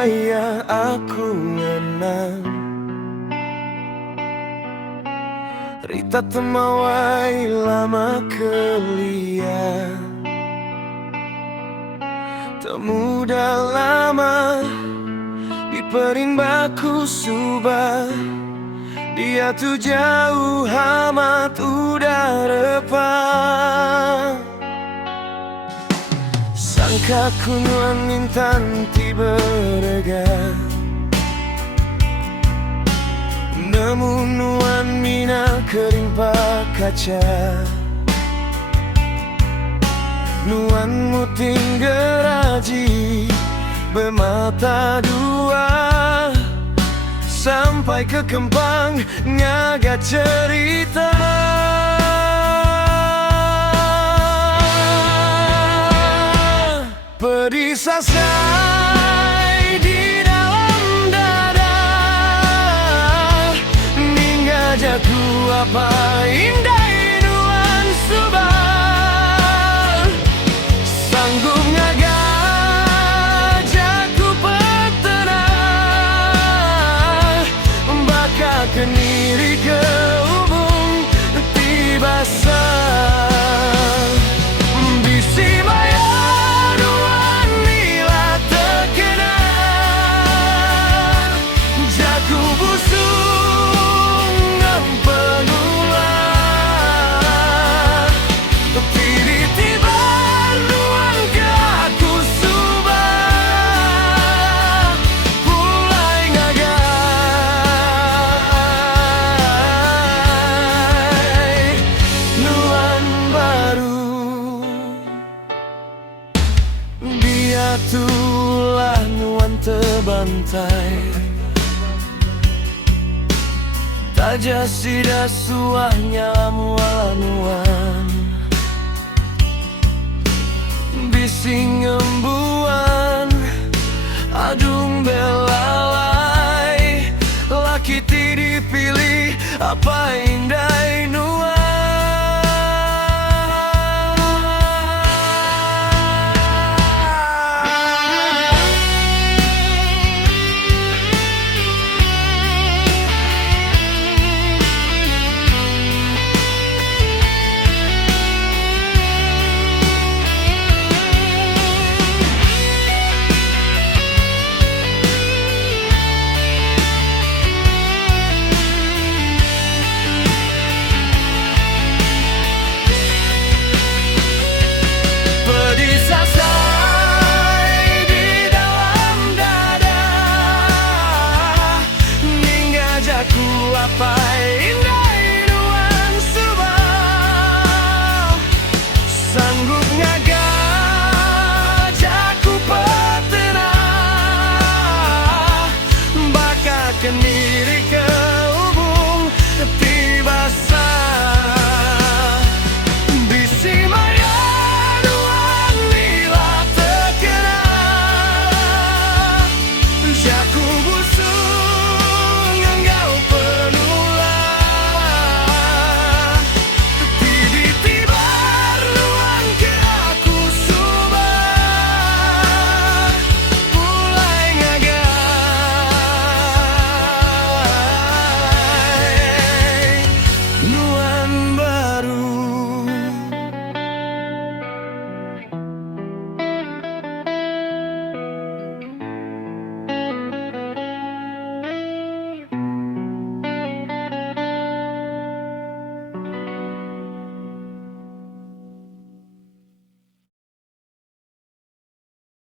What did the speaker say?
supaya aku ngenang Rita temawai lama kelia Temuda lama di perimbaku subah Dia tu jauh amat udara repang Sangka kunuan intan tiba rega Nemu nuan mina kering pak kaca Nuan muting geraji bermata dua Sampai ke Kempang ngaga cerita Pedih sasai di dalam dada Ningga jaku apa indah nuan subah Sanggup ngaga jaku petera Baka keniri ke ubung tiba sah Bisi bayar nuan nila terkena Jaku busung ngempenulah Tiri tiba nuan ke aku subah Pulai ngagai nuan baru Dia tulah nuan terbantai Taja sida suahnya muala nuan Bising embuan Adung belalai Laki ti dipilih Apa indah nuan Pedih sasai di dalam dada Ningga jaku apa indah nuan subah Sanggup ngaga jaku petera Baka keni